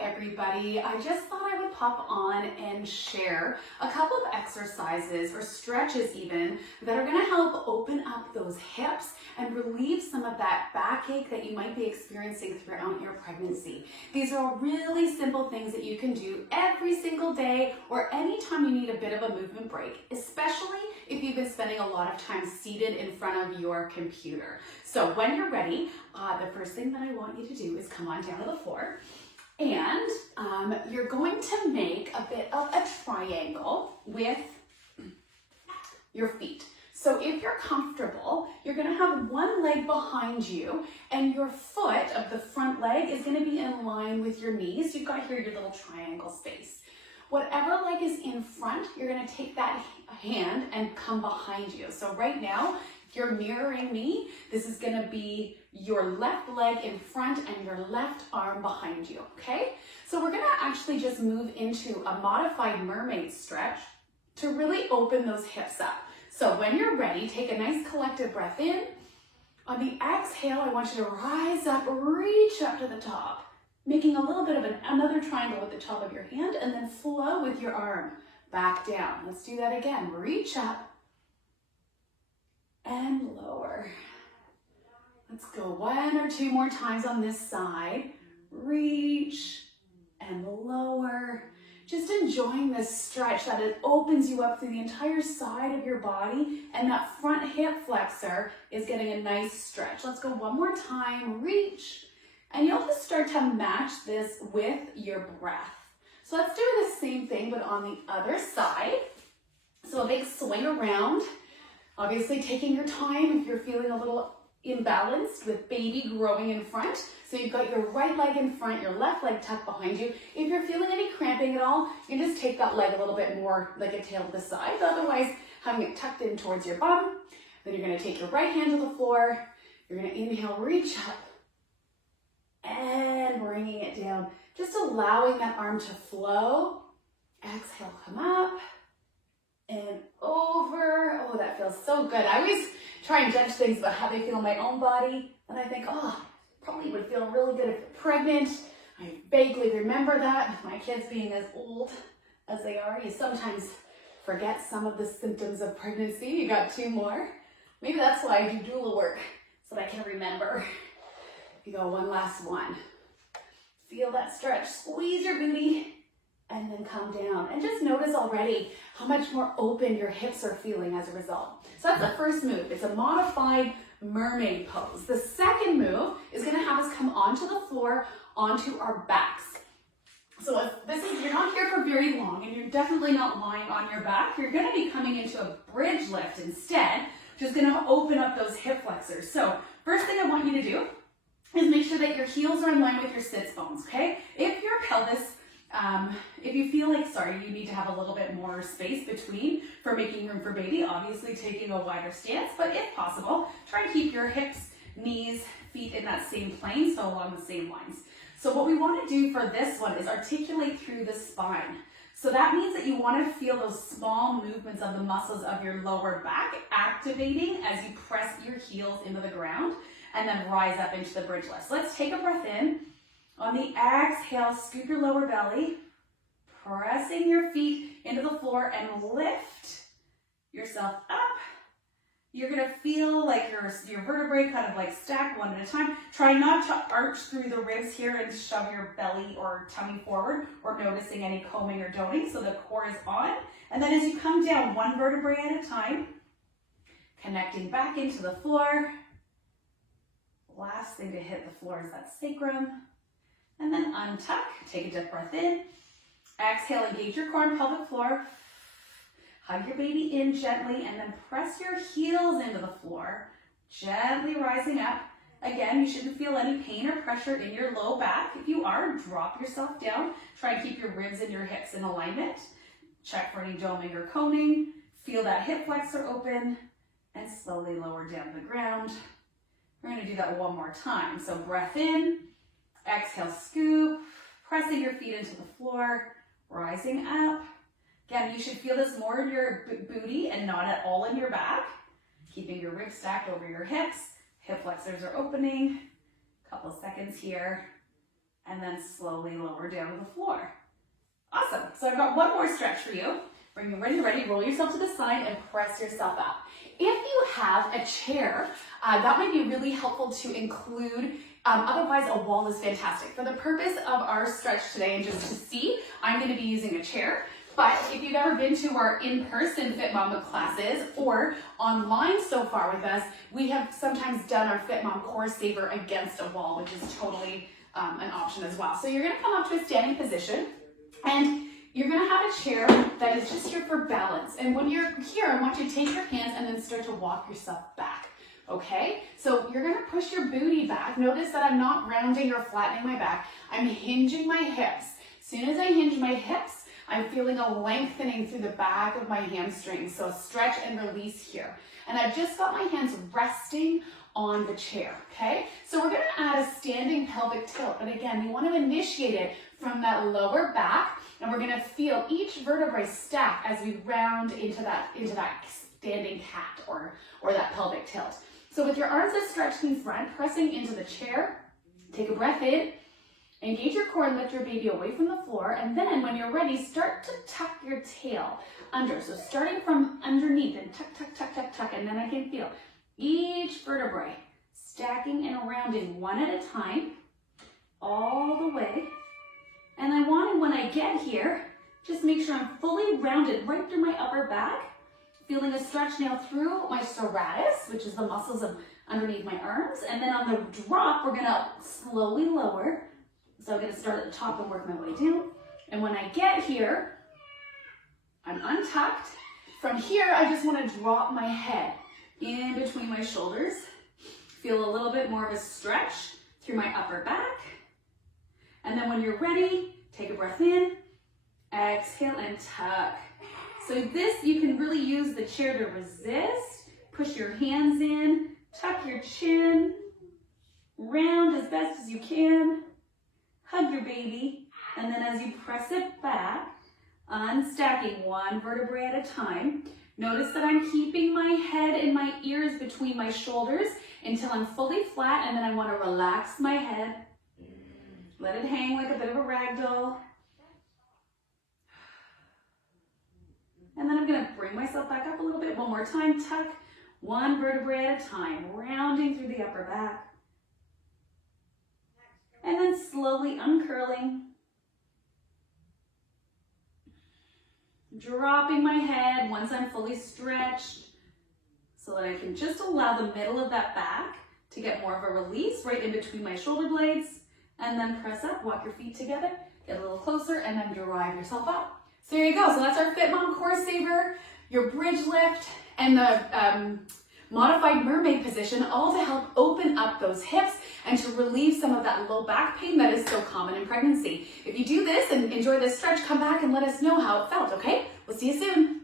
everybody. I just thought I would pop on and share a couple of exercises or stretches even that are going to help open up those hips and relieve some of that backache that you might be experiencing throughout your pregnancy. These are really simple things that you can do every single day or anytime you need a bit of a movement break, especially if you've been spending a lot of time seated in front of your computer. So when you're ready, the first thing that I want you to do is come on down to the floor, and you're going to make a bit of a triangle with your feet. So if you're comfortable, you're going to have one leg behind you and your foot of the front leg is going to be in line with your knees. You've got here your little triangle space. Whatever leg is in front, you're going to take that hand and come behind you. So right now, if you're mirroring me, this is going to be your left leg in front and your left arm behind you, okay? So we're going to actually just move into a modified mermaid stretch to really open those hips up. So when you're ready, take a nice collective breath in. On the exhale, I want you to rise up, reach up to the top, making a little bit of another triangle with the top of your hand, and then flow with your arm back down. Let's do that again. Reach up and lower. Let's go one or two more times on this side. Reach and lower. Just enjoying this stretch that it opens you up through the entire side of your body, and that front hip flexor is getting a nice stretch. Let's go one more time. Reach. And you'll just start to match this with your breath. So let's do the same thing, but on the other side. So a big swing around, obviously taking your time if you're feeling a little imbalanced with baby growing in front. So you've got your right leg in front, your left leg tucked behind you. If you're feeling any cramping at all, you can just take that leg a little bit more like a tail to the side. But otherwise, having it tucked in towards your bum. Then you're gonna take your right hand to the floor. You're gonna inhale, reach up, and bringing it down. Just allowing that arm to flow. Exhale, come up and over. Oh, that feels so good. I always try and judge things about how they feel in my own body. And I think, oh, probably would feel really good if you're pregnant. I vaguely remember that. My kids being as old as they are, you sometimes forget some of the symptoms of pregnancy. You got two more. Maybe that's why I do doula work, so that I can remember. You go one last one. Feel that stretch, squeeze your booty, and then come down. And just notice already how much more open your hips are feeling as a result. So that's the first move. It's a modified mermaid pose. The second move is gonna have us come onto the floor, onto our backs. So if this is, you're not here for very long and you're definitely not lying on your back, you're gonna be coming into a bridge lift instead, which is gonna open up those hip flexors. So first thing I want you to do is make sure that your heels are in line with your sits bones, okay? If your pelvis, if you feel like, you need to have a little bit more space between for making room for baby, obviously taking a wider stance, but if possible, try to keep your hips, knees, feet in that same plane, so along the same lines. So what we want to do for this one is articulate through the spine. So that means that you want to feel those small movements of the muscles of your lower back activating as you press your heels into the ground and then rise up into the bridge lift. So let's take a breath in. On the exhale, scoop your lower belly, pressing your feet into the floor and lift yourself up. You're gonna feel like your vertebrae kind of like stacked one at a time. Try not to arch through the ribs here and shove your belly or tummy forward or noticing any combing or doning, so the core is on. And then as you come down one vertebrae at a time, connecting back into the floor. Last thing to hit the floor is that sacrum. And then untuck, take a deep breath in. Exhale, engage your core and pelvic floor. Hug your baby in gently and then press your heels into the floor, gently rising up. Again, you shouldn't feel any pain or pressure in your low back. If you are, drop yourself down. Try and keep your ribs and your hips in alignment. Check for any doming or coning. Feel that hip flexor open and slowly lower down to the ground. We're going to do that one more time. So breath in, exhale, scoop, pressing your feet into the floor, rising up. Again, you should feel this more in your booty and not at all in your back. Keeping your ribs stacked over your hips. Hip flexors are opening. Couple seconds here. and then slowly lower down to the floor. Awesome. So I've got one more stretch for you. Bring you ready, roll yourself to the side and press yourself up. If you have a chair, that might be really helpful to include. Otherwise, a wall is fantastic. For the purpose of our stretch today and just to see, I'm going to be using a chair. But if you've ever been to our in-person Fit Mom classes or online so far with us, we have sometimes done our Fit Mom Core Saver against a wall, which is totally an option as well. So you're going to come up to a standing position and you're going to have a chair that is just here for balance. And when you're here, I want you to take your hands and then start to walk yourself back. Okay? So you're going to push your booty back. Notice that I'm not rounding or flattening my back. I'm hinging my hips. As soon as I hinge my hips, I'm feeling a lengthening through the back of my hamstrings. So stretch and release here. And I've just got my hands resting on the chair, okay? So we're gonna add a standing pelvic tilt. But again, we want to initiate it from that lower back, and we're gonna feel each vertebrae stack as we round into that standing cat or that pelvic tilt. So with your arms stretched in front, pressing into the chair, take a breath in, engage your core and lift your baby away from the floor, and then when you're ready, start to tuck your tail under. So starting from underneath and tuck, tuck, tuck, tuck, tuck, and then I can feel each vertebrae stacking and rounding one at a time, all the way. And I want to, when I get here, just make sure I'm fully rounded right through my upper back, feeling a stretch now through my serratus, which is the muscles of underneath my arms. And then on the drop, we're gonna slowly lower. So I'm gonna start at the top and work my way down. And when I get here, I'm untucked. From here, I just wanna drop my head in between my shoulders. Feel a little bit more of a stretch through my upper back. And then when you're ready, take a breath in, exhale and tuck. So this, you can really use the chair to resist. Push your hands in, tuck your chin, round as best as you can, hug your baby, and then as you press it back, unstacking one vertebrae at a time. Notice that I'm keeping my head and my ears between my shoulders until I'm fully flat, and then I want to relax my head. Let it hang like a bit of a rag doll. And then I'm going to bring myself back up a little bit. One more time, tuck one vertebrae at a time, rounding through the upper back. And then slowly uncurling. Dropping my head once I'm fully stretched so that I can just allow the middle of that back to get more of a release right in between my shoulder blades. And then press up, walk your feet together, get a little closer, and then drive yourself up. So there you go. So that's our Fit Mom Core Saver, your bridge lift, and the modified mermaid position, all to help open up those hips and to relieve some of that low back pain that is so common in pregnancy. If you do this and enjoy this stretch, come back and let us know how it felt, okay? We'll see you soon.